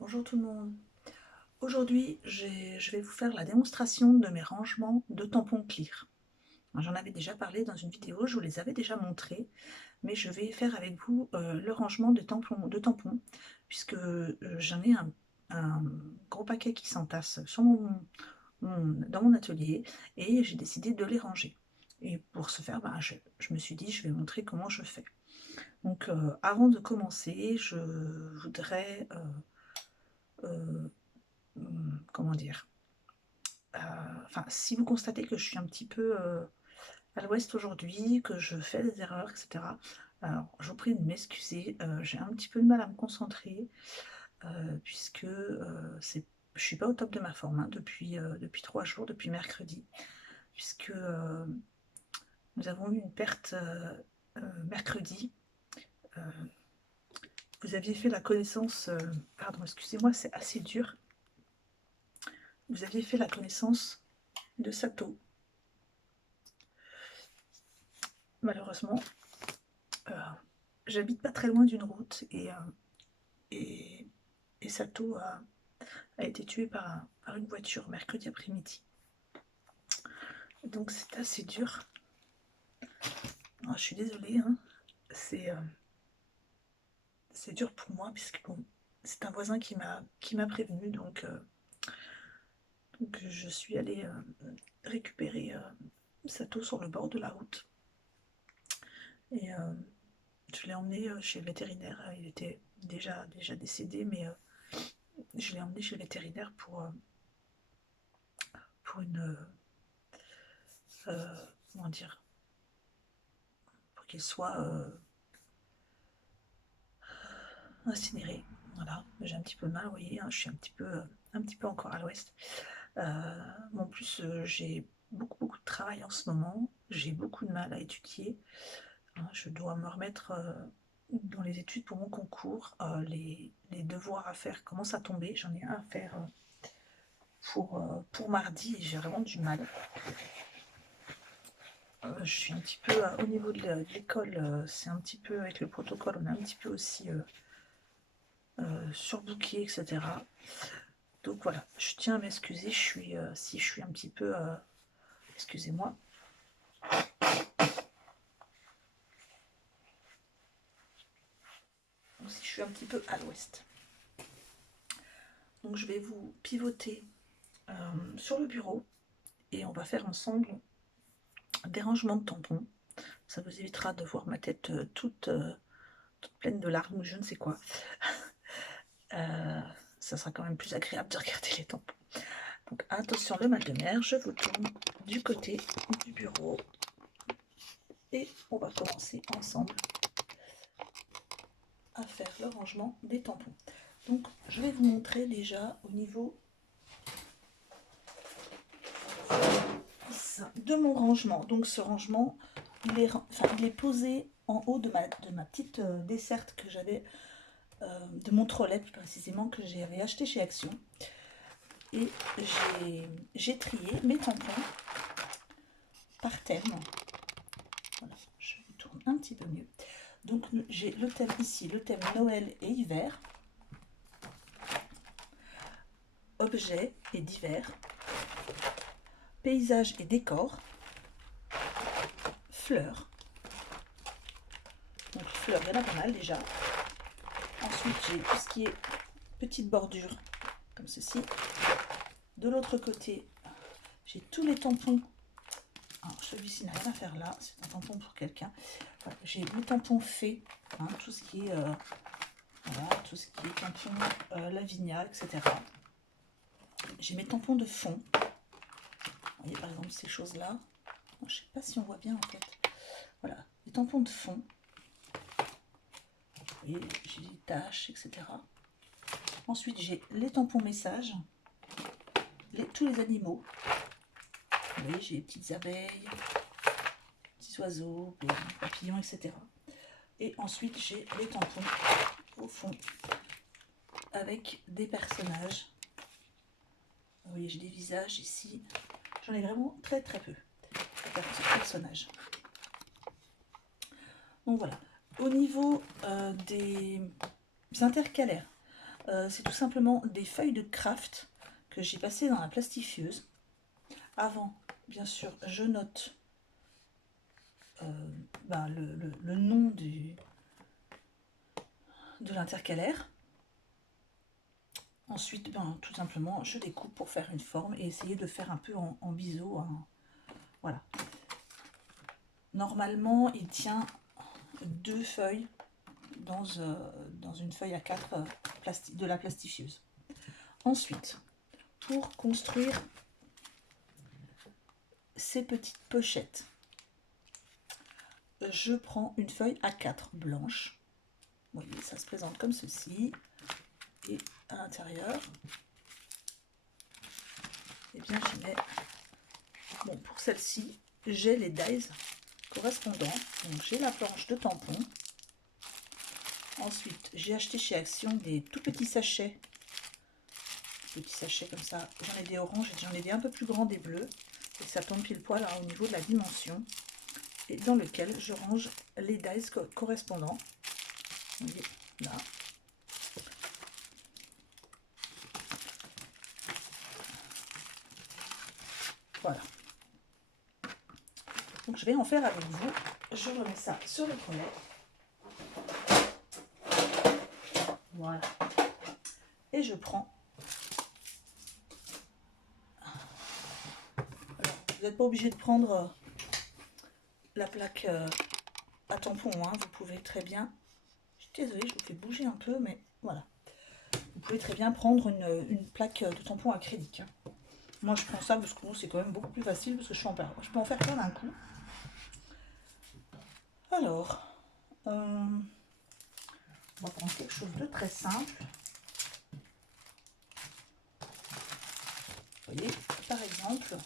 Bonjour tout le monde. Aujourd'hui, je vais vous faire la démonstration de mes rangements de tampons Clear. J'en avais déjà parlé dans une vidéo, je vous les avais déjà montrés, mais je vais faire avec vous le rangement de tampons puisque j'en ai un gros paquet qui s'entasse sur dans mon atelier et j'ai décidé de les ranger. Et pour ce faire, je me suis dit, je vais montrer comment je fais. Donc, avant de commencer, je voudrais, comment dire, enfin, si vous constatez que je suis un petit peu à l'ouest aujourd'hui, que je fais des erreurs, etc., alors je vous prie de m'excuser, j'ai un petit peu de mal à me concentrer, puisque je suis pas au top de ma forme hein, depuis 3 jours, depuis mercredi, puisque nous avons eu une perte mercredi. Euh, vous aviez fait la connaissance, pardon, excusez-moi, c'est assez dur. Vous aviez fait la connaissance de Sato. Malheureusement, euh, j'habite pas très loin d'une route et, et Sato a été tué par une voiture mercredi après-midi. Donc c'est assez dur. Alors, je suis désolée, hein. C'est c'est dur pour moi puisque bon, c'est un voisin qui m'a prévenu, donc je suis allée récupérer Sato sur le bord de la route et je l'ai emmené chez le vétérinaire. Il était déjà décédé, mais je l'ai emmené chez le vétérinaire pour une comment dire, pour qu'il soit incinéré. Voilà, j'ai un petit peu mal, vous voyez, hein, je suis un petit peu encore à l'ouest. En plus, j'ai beaucoup de travail en ce moment, j'ai beaucoup de mal à étudier. Hein, je dois me remettre dans les études pour mon concours. Les devoirs à faire commencent à tomber, j'en ai un à faire pour mardi et j'ai vraiment du mal. Je suis un petit peu au niveau de l'école, c'est un petit peu avec le protocole, on est un petit peu aussi surbooké, etc. Donc voilà, je tiens à m'excuser, si je suis un petit peu, excusez-moi, si je suis un petit peu à l'ouest. Donc je vais vous pivoter sur le bureau et on va faire ensemble des rangements de tampons. Ça vous évitera de voir ma tête toute pleine de larmes ou je ne sais quoi. Euh, Ça sera quand même plus agréable de regarder les tampons. Donc attention le mal de mer, je vous tourne du côté du bureau et on va commencer ensemble à faire le rangement des tampons. Donc je vais vous montrer déjà au niveau de mon rangement. Donc ce rangement, il est posé en haut de ma petite desserte que j'avais, de mon trolley plus précisément, que j'avais acheté chez Action. Et j'ai trié mes tampons par thème. Voilà, je vous tourne un petit peu mieux. Donc j'ai le thème ici, le thème Noël et hiver, objets et divers, paysages et décors, fleurs. Donc fleurs, il y en a pas mal déjà. Ensuite j'ai tout ce qui est petite bordure comme ceci. De l'autre côté, j'ai tous les tampons. Alors celui-ci n'a rien à faire là, c'est un tampon pour quelqu'un. Voilà, j'ai les tampons faits, hein, tout ce qui est voilà, tout ce qui est tampon Lavinia, etc. J'ai mes tampons de fond. Vous voyez par exemple ces choses-là. Je ne sais pas si on voit bien en fait. Voilà, les tampons de fond. Vous voyez, j'ai des taches, etc. Ensuite, j'ai les tampons messages, tous les animaux. Vous voyez, j'ai les petites abeilles, petits oiseaux, papillons, etc. Et ensuite, j'ai les tampons au fond avec des personnages. Vous voyez, j'ai des visages ici. J'en ai vraiment très peu de personnages. Donc voilà. Au niveau des intercalaires, C'est tout simplement des feuilles de craft que j'ai passées dans la plastifieuse. Avant, bien sûr, je note le nom de l'intercalaire. Ensuite, tout simplement, je découpe pour faire une forme et essayer de faire un peu en biseau. Hein. Voilà. Normalement, il tient 2 feuilles dans une feuille à 4 de la plastifieuse. Ensuite, pour construire ces petites pochettes, je prends une feuille A4 blanche. Vous voyez, ça se présente comme ceci. Et à l'intérieur, eh bien, je mets... Bon, pour celle-ci, j'ai les dies correspondants. Donc, j'ai la planche de tampon. Ensuite, j'ai acheté chez Action des tout petits sachets. Petits sachets comme ça. J'en ai des oranges et j'en ai des un peu plus grands, des bleus. Et ça tombe pile poil au niveau de la dimension. Et dans lequel je range les dies correspondants. Vous voyez, là. Voilà. Donc je vais en faire avec vous. Je remets ça sur le collet. Voilà. Et je prends. Alors, vous n'êtes pas obligé de prendre la plaque à tampon. Hein. Vous pouvez très bien. Je suis désolée, je vous fais bouger un peu, mais voilà. Vous pouvez très bien prendre une plaque de tampon acrylique. Hein. Moi, je prends ça parce que c'est quand même beaucoup plus facile parce que je peux en faire plein d'un coup. Alors, on va prendre quelque chose de très simple. Vous voyez, par exemple,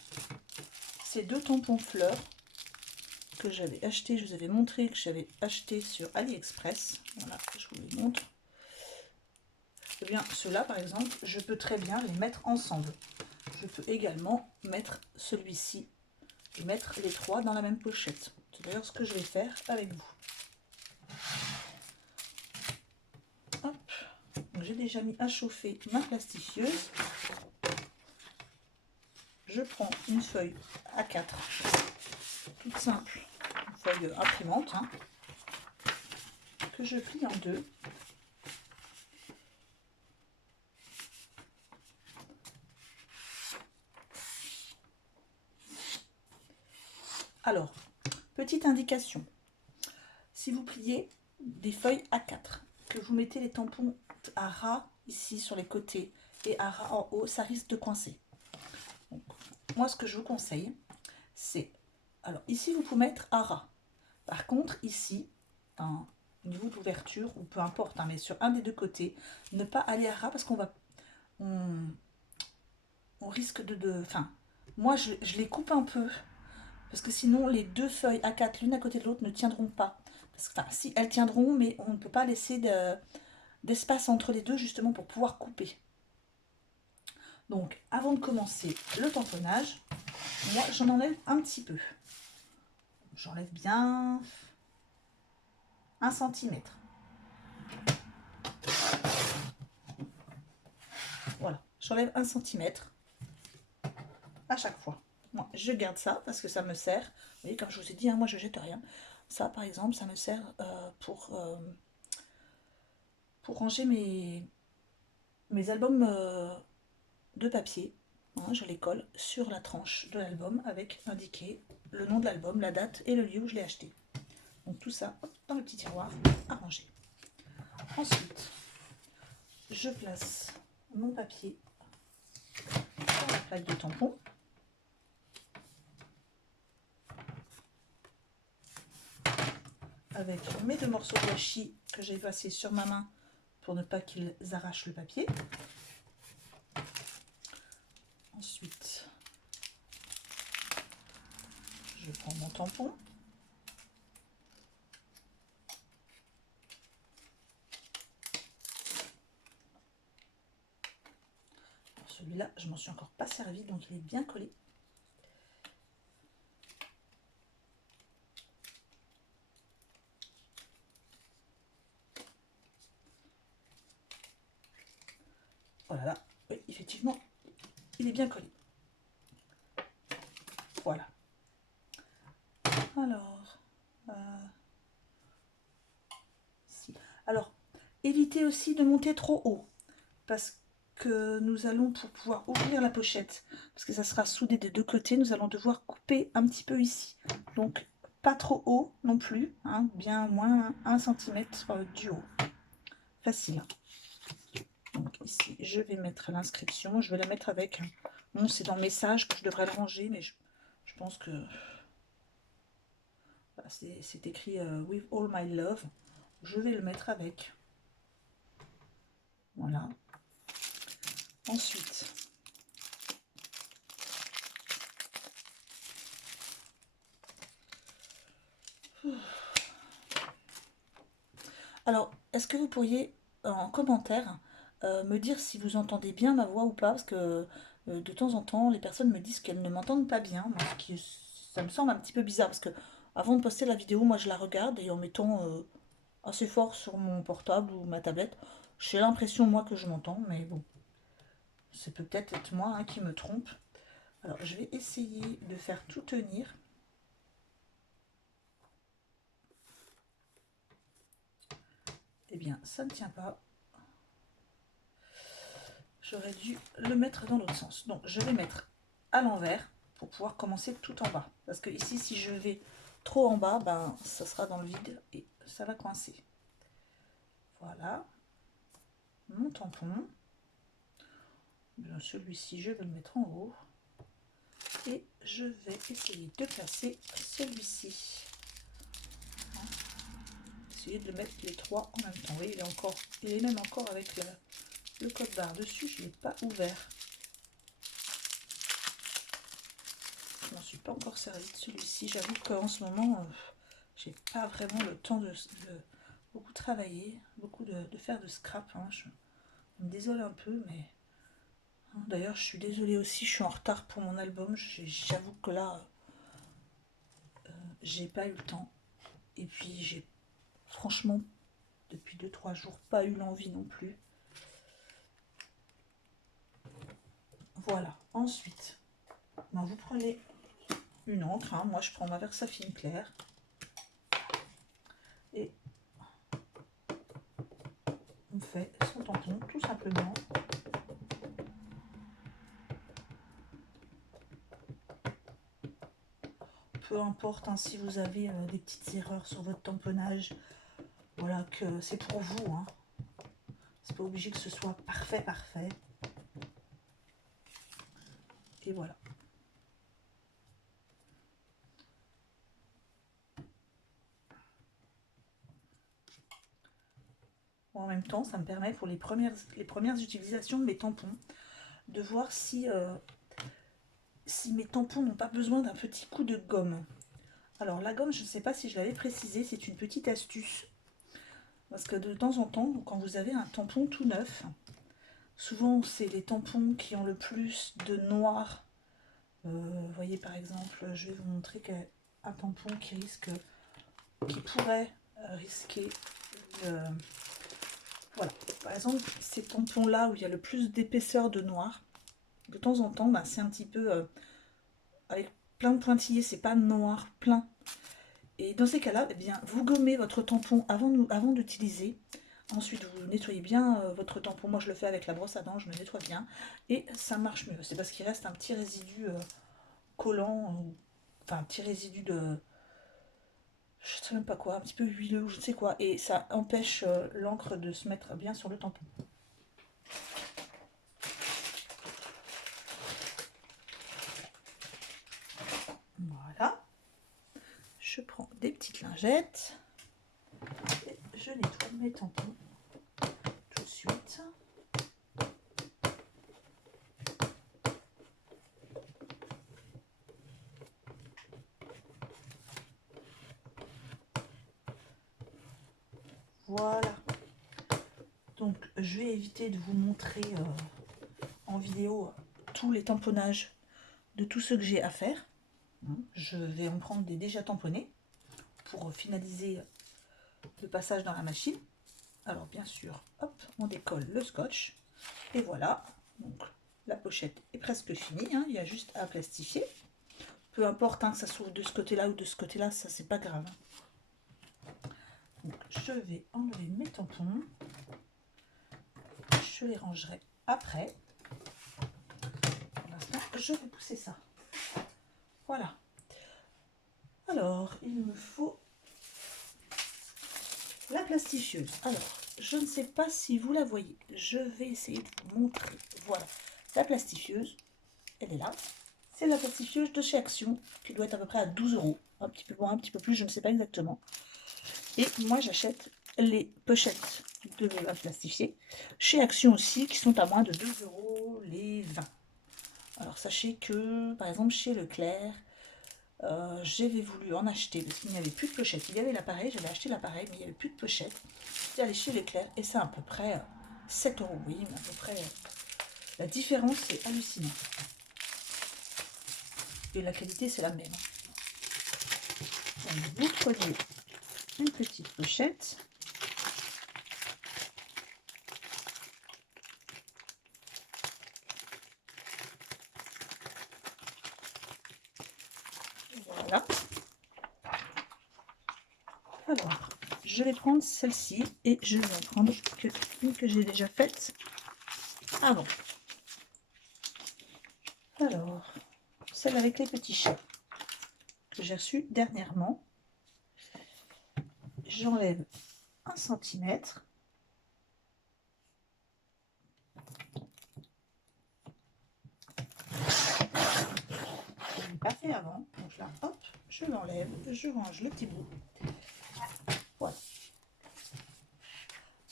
ces 2 tampons fleurs que j'avais acheté, je vous avais montré que j'avais acheté sur AliExpress. Voilà, je vous les montre. Et bien, ceux-là, par exemple, je peux très bien les mettre ensemble. Je peux également mettre celui-ci et mettre les 3 dans la même pochette. C'est d'ailleurs ce que je vais faire avec vous. Hop, j'ai déjà mis à chauffer ma plastifieuse. Je prends une feuille A4, toute simple, une feuille imprimante, hein, que je plie en 2. Alors, petite indication, si vous pliez des feuilles A4, que vous mettez les tampons à ras ici sur les côtés et à ras en haut, ça risque de coincer. Donc, moi, ce que je vous conseille, c'est, alors ici, vous pouvez mettre à ras. Par contre, ici, au niveau d'ouverture, ou peu importe, hein, mais sur un des 2 côtés, ne pas aller à ras parce qu'on va, on risque enfin, moi, je les coupe un peu. Parce que sinon, les 2 feuilles A4, l'une à côté de l'autre, ne tiendront pas. Parce que, enfin, si, elles tiendront, mais on ne peut pas laisser d'espace entre les 2, justement, pour pouvoir couper. Donc, avant de commencer le tamponnage, moi, j'en enlève un petit peu. J'enlève bien 1 cm. Voilà, j'enlève 1 cm à chaque fois. Moi, je garde ça parce que ça me sert. Vous voyez, comme je vous ai dit, hein, moi, je jette rien. Ça, par exemple, ça me sert pour ranger mes albums de papier. Hein, je les colle sur la tranche de l'album avec indiqué le nom de l'album, la date et le lieu où je l'ai acheté. Donc tout ça dans le petit tiroir à ranger. Ensuite, je place mon papier sur la plaque de tampon. Avec mes 2 morceaux de washi que j'ai passés sur ma main pour ne pas qu'ils arrachent le papier. Ensuite, je prends mon tampon. Celui-là, je m'en suis encore pas servi, donc il est bien collé. Voilà, là, oui, effectivement, il est bien collé. Voilà. Alors, alors, évitez aussi de monter trop haut, parce que nous allons, pour pouvoir ouvrir la pochette, parce que ça sera soudé des deux côtés, nous allons devoir couper un petit peu ici. Donc, pas trop haut non plus, hein, bien moins 1 cm du haut. Facile. Donc ici, je vais mettre l'inscription, je vais la mettre avec... Bon, c'est dans Messages que je devrais le ranger, mais je pense que... Voilà, c'est écrit With All My Love. Je vais le mettre avec. Voilà. Ensuite, alors, est-ce que vous pourriez en commentaire me dire si vous entendez bien ma voix ou pas, parce que de temps en temps, les personnes me disent qu'elles ne m'entendent pas bien, ça me semble un petit peu bizarre, parce que avant de poster la vidéo, moi je la regarde et en mettant assez fort sur mon portable ou ma tablette, j'ai l'impression moi que je m'entends, mais bon, c'est peut-être être moi hein, qui me trompe. Alors, je vais essayer de faire tout tenir. Eh bien, ça ne tient pas. J'aurais dû le mettre dans l'autre sens. Donc, je vais mettre à l'envers pour pouvoir commencer tout en bas. Parce que ici, si je vais trop en bas, ben, ça sera dans le vide et ça va coincer. Voilà. Mon tampon. Celui-ci, je vais le mettre en haut. Et je vais essayer de placer celui-ci. Essayer de mettre les trois en même temps. Oui, il est même encore avec le code barre dessus, je ne l'ai pas ouvert. Je n'en suis pas encore servi de celui-ci. J'avoue qu'en ce moment, j'ai pas vraiment le temps de beaucoup travailler, beaucoup de faire de scrap. Hein. Je me désole un peu, mais... D'ailleurs, je suis désolée aussi, je suis en retard pour mon album. J'avoue que là, j'ai pas eu le temps. Et puis, j'ai franchement, depuis 2-3 jours, pas eu l'envie non plus. Voilà. Ensuite, ben, vous prenez une encre. Hein. Moi, je prends ma Versafine claire. Et on fait son tampon, tout simplement. Peu importe hein, si vous avez des petites erreurs sur votre tamponnage, voilà que c'est pour vous. Hein. C'est pas obligé que ce soit parfait, parfait. Et voilà. Bon, en même temps, ça me permet pour les premières utilisations de mes tampons de voir si mes tampons n'ont pas besoin d'un petit coup de gomme. Alors la gomme, je ne sais pas si je l'avais précisé, c'est une petite astuce. Parce que de temps en temps, quand vous avez un tampon tout neuf, souvent c'est les tampons qui ont le plus de noir. Vous voyez par exemple, je vais vous montrer qu'un tampon qui pourrait risquer voilà. Par exemple, ces tampons là où il y a le plus d'épaisseur de noir, de temps en temps, bah, c'est un petit peu avec plein de pointillés, c'est pas noir plein. Et dans ces cas-là, eh bien, vous gommez votre tampon avant d'utiliser. Ensuite, vous nettoyez bien votre tampon. Moi, je le fais avec la brosse à dents, je me nettoie bien. Et ça marche mieux. C'est parce qu'il reste un petit résidu collant, enfin un petit résidu de... Je ne sais même pas quoi, un petit peu huileux ou je ne sais quoi. Et ça empêche l'encre de se mettre bien sur le tampon. Voilà. Je prends des petites lingettes. Et je nettoie mes tampons tout de suite. Voilà. Donc je vais éviter de vous montrer en vidéo tous les tamponnages de tous ceux que j'ai à faire. Je vais en prendre des déjà tamponnés pour finaliser le passage dans la machine. Alors bien sûr, hop, on décolle le scotch. Et voilà, donc la pochette est presque finie, hein. Il y a juste à plastifier. Peu importe hein, que ça s'ouvre de ce côté-là ou de ce côté-là, ça c'est pas grave. Donc je vais enlever mes tampons. Je les rangerai après. Pour l'instant, je vais pousser ça. Voilà. Alors, il me faut la plastifieuse. Alors, je ne sais pas si vous la voyez. Je vais essayer de vous montrer. Voilà. La plastifieuse, elle est là. C'est la plastifieuse de chez Action, qui doit être à peu près à 12 €. Un petit peu moins, un petit peu plus, je ne sais pas exactement. Et moi, j'achète les pochettes de la plastifier chez Action aussi, qui sont à moins de 2 € les 20. Alors, sachez que, par exemple, chez Leclerc, j'avais voulu en acheter parce qu'il n'y avait plus de pochette. Il y avait l'appareil, j'avais acheté l'appareil, mais il n'y avait plus de pochette. J'étais allée chez Leclerc et c'est à peu près 7 €. Oui, mais à peu près. La différence, c'est hallucinant. Et la qualité, c'est la même. Donc, vous prenez une petite pochette. Voilà. Alors, je vais prendre celle-ci et je vais en prendre une que j'ai déjà faite avant. Alors, celle avec les petits chats que j'ai reçue dernièrement. J'enlève 1 centimètre. Je l'ai pas fait avant, donc là, hop, je l'enlève, je range le petit bout. Voilà.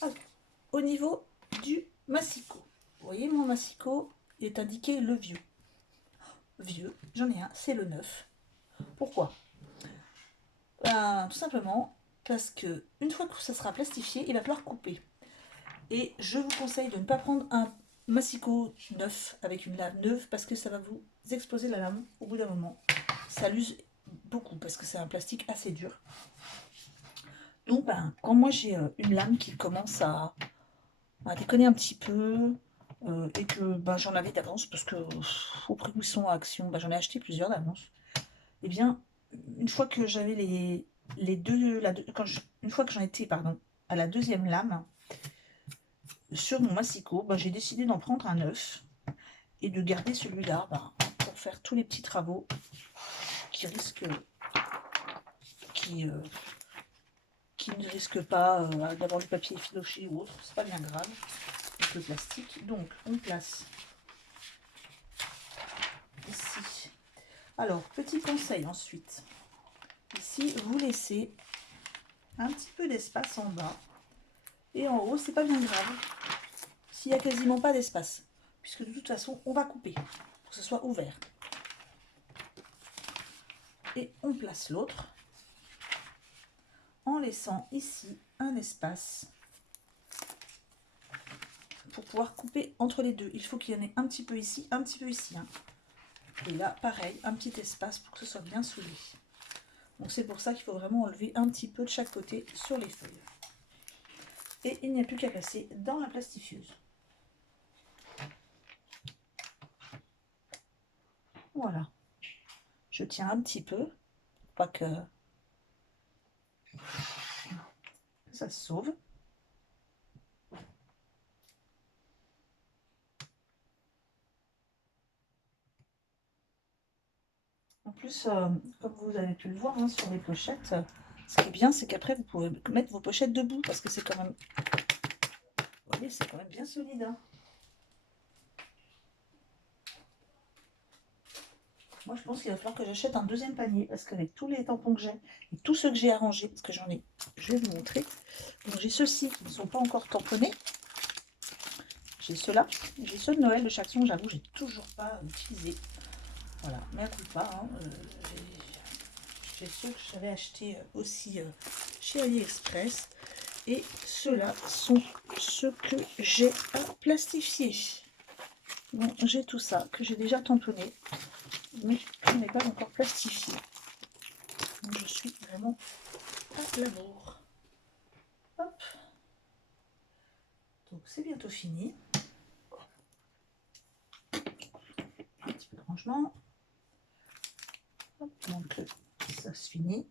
Alors, au niveau du massicot, vous voyez mon massicot, il est indiqué le vieux. Vieux, j'en ai un, c'est le 9. Pourquoi? Ben, tout simplement parce que une fois que ça sera plastifié, il va falloir couper. Et je vous conseille de ne pas prendre un massicot neuf avec une lame neuve parce que ça va vous exploser la lame au bout d'un moment. Ça l'use beaucoup parce que c'est un plastique assez dur. Donc ben, quand moi j'ai une lame qui commence à déconner un petit peu et que ben, j'en avais d'avance parce que au prix où ils sont à Action, ben, j'en ai acheté plusieurs d'avance. Et bien une fois que j'avais les deux, une fois que j'en étais à la deuxième lame sur mon massicot, ben, j'ai décidé d'en prendre un neuf et de garder celui-là pour faire tous les petits travaux qui risquent qui ne risquent pas d'avoir du papier effiloché ou autre, c'est pas bien grave avec le plastique. Donc on place ici. Alors petit conseil ensuite, ici vous laissez un petit peu d'espace en bas et en haut, c'est pas bien grave s'il n'y a quasiment pas d'espace, puisque de toute façon on va couper pour que ce soit ouvert. Et on place l'autre en laissant ici un espace pour pouvoir couper entre les deux. Il faut qu'il y en ait un petit peu ici, un petit peu ici. Hein. Et là, pareil, un petit espace pour que ce soit bien soudé. Donc c'est pour ça qu'il faut vraiment enlever un petit peu de chaque côté sur les feuilles. Et il n'y a plus qu'à passer dans la plastifieuse. Voilà. Je tiens un petit peu, pour pas que ça se sauve. En plus, comme vous avez pu le voir hein, sur les pochettes, ce qui est bien, c'est qu'après, vous pouvez mettre vos pochettes debout, parce que c'est quand même... Vous voyez, c'est quand même bien solide. Hein. Moi, je pense qu'il va falloir que j'achète un deuxième panier, parce qu'avec tous les tampons que j'ai, et tous ceux que j'ai arrangés, parce que j'en ai, je vais vous montrer. Donc, j'ai ceux-ci qui ne sont pas encore tamponnés. J'ai ceux-là. J'ai ceux de Noël de chaque son, j'avoue, j'ai toujours pas utilisé. Voilà, mais à coup pas. Hein, j'ai ceux que j'avais achetés aussi chez AliExpress. Et ceux-là sont ceux que j'ai à plastifier. Bon, j'ai tout ça que j'ai déjà tamponné, mais qui n'est pas encore plastifié. Donc, je suis vraiment à la bourre. Hop. Donc c'est bientôt fini. rangement. Hop, donc ça se finit.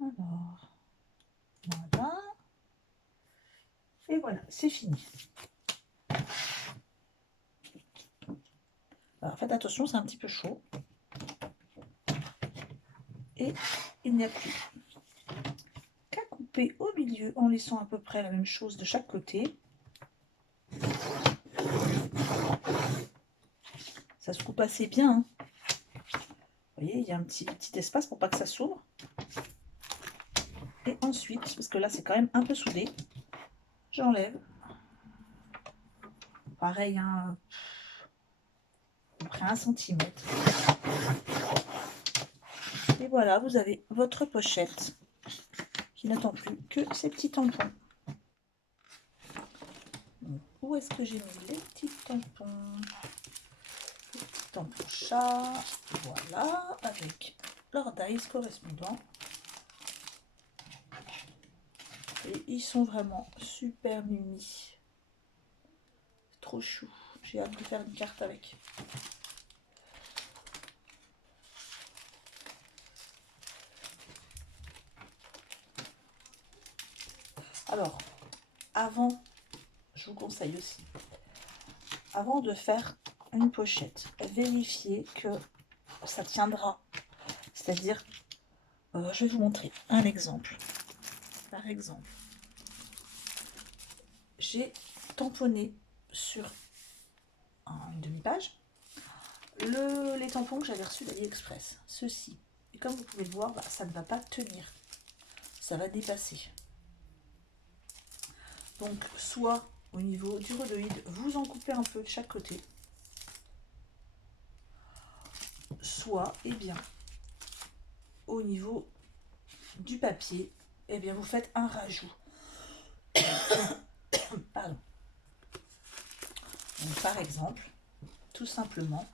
Alors, voilà. Et voilà, c'est fini. Alors faites attention, c'est un petit peu chaud. Et il n'y a plus qu'à couper au milieu en laissant à peu près la même chose de chaque côté. Ça se coupe assez bien, hein. Vous voyez, il y a un petit espace pour pas que ça s'ouvre. Et ensuite, parce que là c'est quand même un peu soudé, j'enlève. Pareil, hein, à peu près 1 cm. Et voilà, vous avez votre pochette qui n'attend plus que ces petits tampons. Donc, où est-ce que j'ai mis les petits tampons? Les petits tampons chat, voilà, avec leur dice correspondant. Et ils sont vraiment super mimi. Trop chou. J'ai hâte de faire une carte avec. Alors, avant, je vous conseille aussi, avant de faire une pochette, vérifiez que ça tiendra. C'est-à-dire, je vais vous montrer un exemple. Par exemple, j'ai tamponné sur une demi-page les tampons que j'avais reçus d'AliExpress. Ceci. Et comme vous pouvez le voir, ça ne va pas tenir. Ça va dépasser. Donc, soit au niveau du rhodoïde, vous en coupez un peu de chaque côté. Soit, eh bien, au niveau du papier, eh bien, vous faites un rajout. Pardon. Donc, par exemple, tout simplement,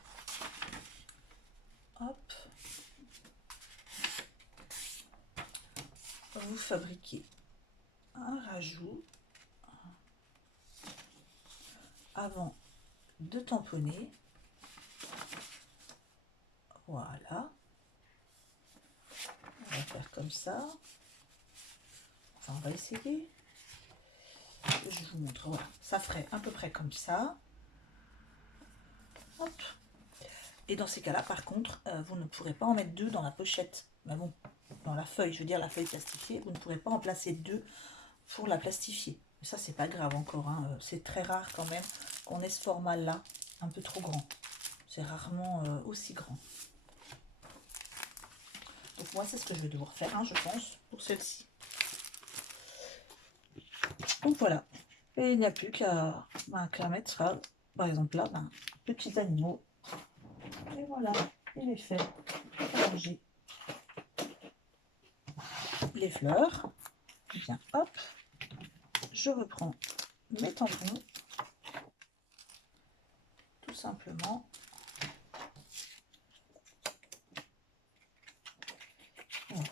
hop, vous fabriquez un rajout avant de tamponner. Voilà. On va faire comme ça. Enfin, on va essayer. Je vous montre. Voilà. Ça ferait à peu près comme ça. Hop. Et dans ces cas-là, par contre, vous ne pourrez pas en mettre 2 dans la pochette. Mais bon, dans la feuille, je veux dire la feuille plastifiée, vous ne pourrez pas en placer 2 pour la plastifier. Mais ça, c'est pas grave encore, hein. C'est très rare quand même qu'on ait ce format-là, un peu trop grand. C'est rarement aussi grand. Donc moi, c'est ce que je vais devoir faire, hein, je pense, pour celle-ci. Donc voilà. Et il n'y a plus qu'à mettre, par exemple là, petits animaux. Et voilà, il est fait. Ranger les fleurs. Et bien, hop, je reprends mes tampons. Tout simplement.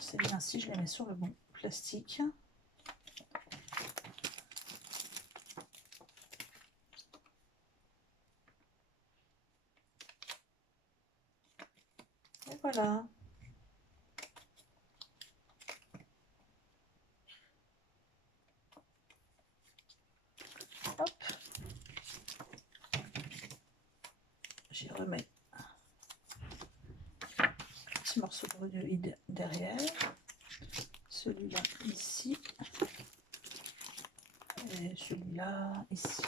C'est bien si je les mets sur le bon plastique. Et voilà. Hop. J'y remets un petit morceau de rhodoïde derrière. Celui-là ici. Et celui-là ici.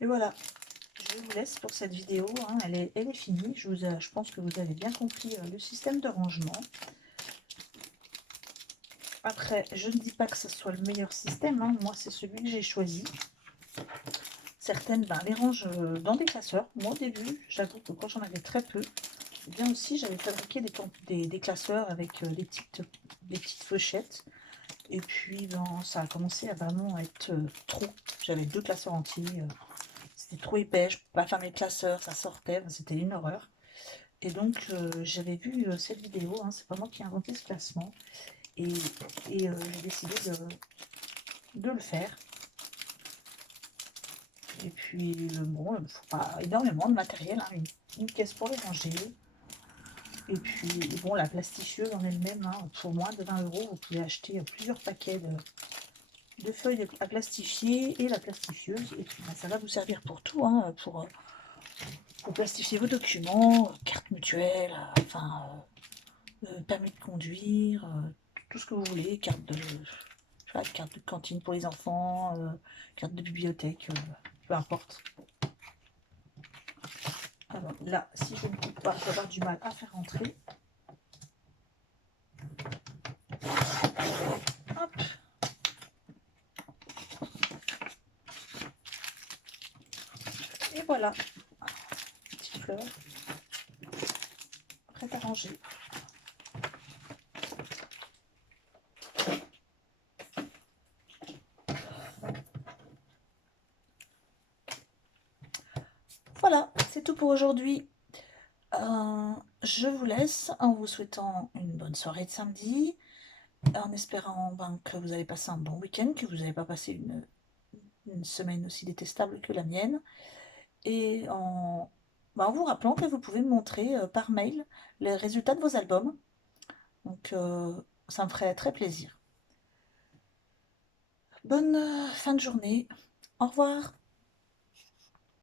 Et voilà, je vous laisse pour cette vidéo, hein. Elle est finie. Je pense que vous avez bien compris le système de rangement. Après, je ne dis pas que ce soit le meilleur système, hein. Moi, c'est celui que j'ai choisi. Certaines les rangent dans des classeurs. Moi, au début, j'avoue que quand j'en avais très peu, eh bien aussi, j'avais fabriqué des classeurs avec des petites pochettes. Et puis, ça a commencé à vraiment être trop. J'avais 2 classeurs entiers. C'était trop épais, je ne pouvais pas fermer le classeur, ça sortait, c'était une horreur. Et donc, j'avais vu cette vidéo, hein, c'est pas moi qui ai inventé ce classement. Et, j'ai décidé de le faire. Et puis, bon, il ne faut pas énormément de matériel, hein, une caisse pour les ranger. Et puis, bon, la plasticieuse en elle-même, hein, pour moins de 20 €, vous pouvez acheter plusieurs paquets de feuilles à plastifier et la plastifieuse. Et puis, bah, ça va vous servir pour tout, hein, pour plastifier vos documents, carte mutuelle, enfin, permis de conduire, tout ce que vous voulez, je sais pas, carte de cantine pour les enfants, carte de bibliothèque, peu importe. Alors là, si je ne coupe pas, je vais avoir du mal à faire rentrer. Hop. Et voilà, petite fleur, prête à ranger. Voilà, c'est tout pour aujourd'hui. Je vous laisse en vous souhaitant une bonne soirée de samedi, en espérant que vous allez passer un bon week-end, que vous n'allez pas passer une semaine aussi détestable que la mienne, et en vous rappelant que vous pouvez me montrer par mail les résultats de vos albums. Donc ça me ferait très plaisir. Bonne fin de journée. Au revoir.